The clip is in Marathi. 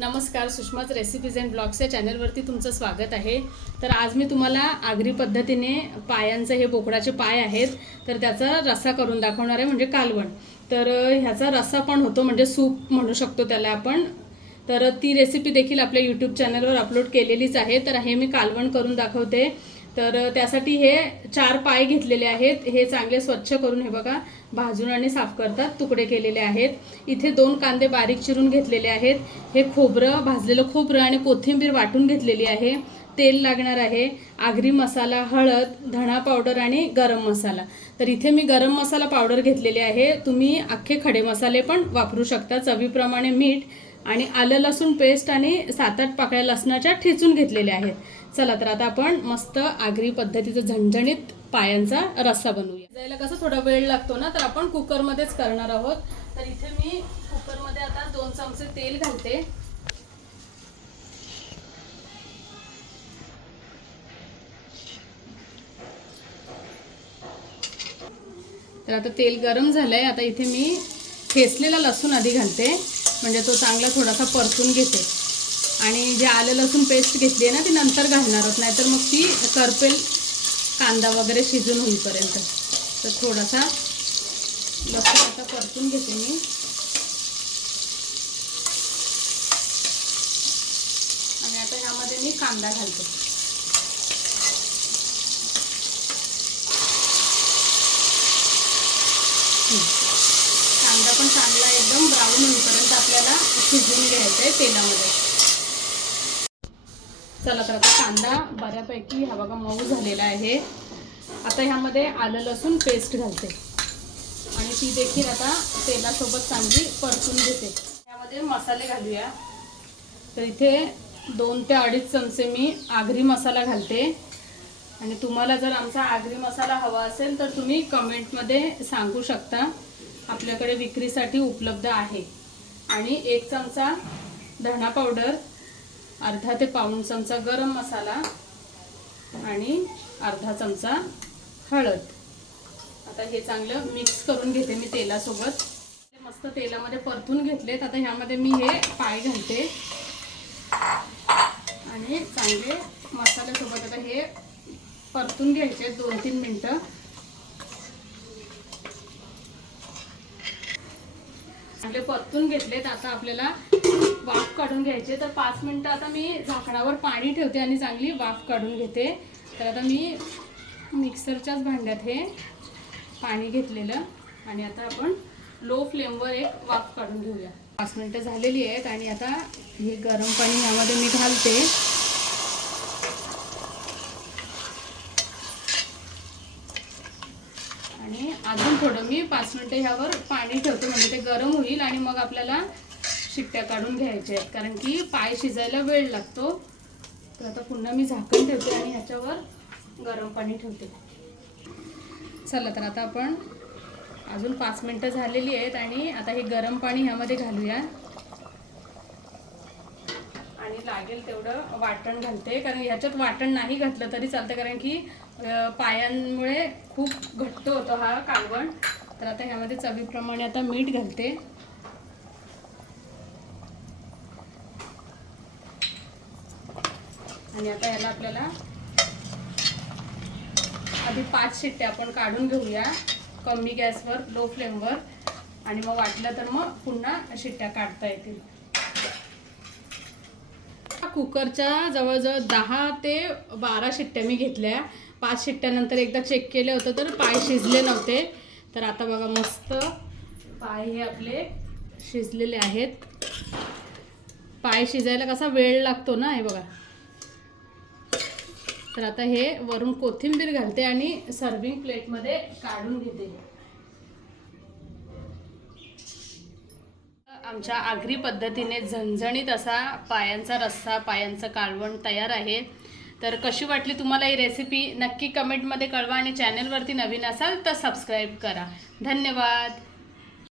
नमस्कार सुषमाच रेसिपीज अँड ब्लॉग्स या चॅनलवरती तुमचं स्वागत आहे. तर आज मी तुम्हाला आगरी पद्धतीने पायांचं हे बोकडाचे पाय आहेत तर त्याचा रस्सा करून दाखवणार आहे म्हणजे कालवण. तर ह्याचा रस्सा पण होतो म्हणजे सूप म्हणू शकतो त्याला आपण. तर ती रेसिपी देखील आपल्या यूट्यूब चॅनलवर अपलोड केलेलीच आहे. तर हे मी कालवण करून दाखवते. तर त्यासाठी हे चार पाय घेतलेले आहेत. हे चांगले स्वच्छ करून हे बघा भाजून आणि साफ करतात तुकडे केलेले आहेत. इथे दोन कांदे बारीक चिरून घेतलेले आहेत. हे खोबरं भाजलेलं खोबरं आणि कोथिंबीर वाटून घेतलेली आहे. तेल लागणार आहे. आगरी मसाला हळद धणा पावडर आणि गरम मसाला. तर इथे मी गरम मसाला पावडर घेतलेली आहे. तुम्ही अख्खे खडे मसाले पण वापरू शकता. चवीप्रमाणे मीठ आणि आलं लसूण पेस्ट आणि सात आठ पाकळ्या लसणाच्या ठेचून घेतलेल्या आहेत. चला तर आता आपण मस्त आगरी पद्धतीचं झणझणीत पायांचा रस्सा बनवूया. जायला कसं थोडा वेळ लागतो ना तर आपण कुकरमध्येच करणार आहोत. तर इथे मी कुकरमध्ये आता दोन चमचे तेल घालते. तर आता तेल गरम झालंय. आता इथे मी ठेचलेला लसूण आधी घालते. म्हणजे तो चांगला थोडासा परतून घेते. आणि जे आलं लसूण पेस्ट घेतली आहे ना ती नंतर घालणार आहोत. नाहीतर मग ती करपेल कांदा वगैरे शिजून होईपर्यंत. तर थोडासा लसूण आता परतून घेते मी. आणि आता ह्यामध्ये मी कांदा घालते कांदा पण चांगला एकदम ब्राऊन होईपर्यंत आपल्याला शिजवून घ्यायचं आहे तेलामध्ये. चला तर आता कांदा बऱ्यापैकी हा बघा मऊ झालेला आहे. आता ह्यामध्ये आलं लसूण पेस्ट घालते. आणि ती देखील आता तेलासोबत चांगली परतून घेते. त्यामध्ये मसाले घालूया. तर इथे दोन ते अडीच चमचे मी आगरी मसाला घालते. आणि तुम्हाला जर आमचा आगरी मसाला हवा असेल तर तुम्ही कमेंटमध्ये सांगू शकता. आपल्याकडे विक्रीसाठी उपलब्ध आहे. आणि एक चमचा धणा पावडर अर्धा ते पाऊण चमचा गरम मसाला आणि अर्धा चमचा हळद. आता हे चांगलं मिक्स करून घेते मी तेलासोबत. ते मस्त तेलामध्ये परतून घेतलेत. आता ह्यामध्ये मी हे पाय घालते. आणि चांगले मसाल्यासोबत आता हे परतून घ्यायचे दोन तीन मिनटं. चांगले परतून घेतलेत. आता आपल्याला वाफ काढून घ्यायचे. तर पाच मिनटं आता मी झाकणावर पाणी ठेवते आणि चांगली वाफ काढून घेते. तर आता मी मिक्सरच्याच भांड्यात हे पाणी घेतलेलं आणि आता आपण लो फ्लेमवर एक वाफ काढून घेऊया. पाच मिनटं झालेली आहेत आणि आता हे गरम पाणी ह्यामध्ये मी घालते. आणि अजून थोडं मी पाच मिनटं ह्यावर पाणी ठेवतो म्हणजे ते गरम होईल आणि मग आपल्याला शिट्ट्या काढून घ्यायच्या आहेत. कारण की पाय शिजायला वेळ लागतो. तर आता पुन्हा मी झाकण ठेवते आणि ह्याच्यावर गरम पाणी ठेवते. चला तर आता आपण अजून पाच मिनटं झालेली आहेत आणि आता हे गरम पाणी ह्यामध्ये घालूया. आणि लागेल तेवढं वाटण घालते. कारण ह्याच्यात वाटण नाही घातलं तरी चालतं. कारण की पायांमुळे खूप घट्ट होतो हा कालवण. तर आता ह्यामध्ये चवीप्रमाणे आता मीठ घालते. आणि आता याला आपल्याला आधी पाच शिट्ट्या आपण काढून घेऊया. कमी गॅसवर लो फ्लेमवर. आणि मग वाटलं तर मग पुन्हा शिट्ट्या काढता येतील. कुकरच्या जवळजवळ दहा ते बारा शिट्ट्या मी घेतल्या. पाच शिट्ट्यानंतर एकदा चेक केलं होतं तर पाय शिजले नव्हते. तर आता बघा मस्त पाय हे आपले शिजलेले आहेत. पाय शिजायला कसा वेळ लागतो ना हे बघा. तर आता हे वरून कोथिंबीर घालते आणि सर्विंग प्लेटमध्ये काढून घेते. आमच्या आगरी पद्धतीने झणझणीत असा पायांचा रस्सा पायांचं कालवण तयार आहे. तर कशी वाटली तुम्हाला ही रेसिपी नक्की कमेंटमध्ये कळवा आणि चॅनलवरती नवीन असाल तर सबस्क्राईब करा. धन्यवाद.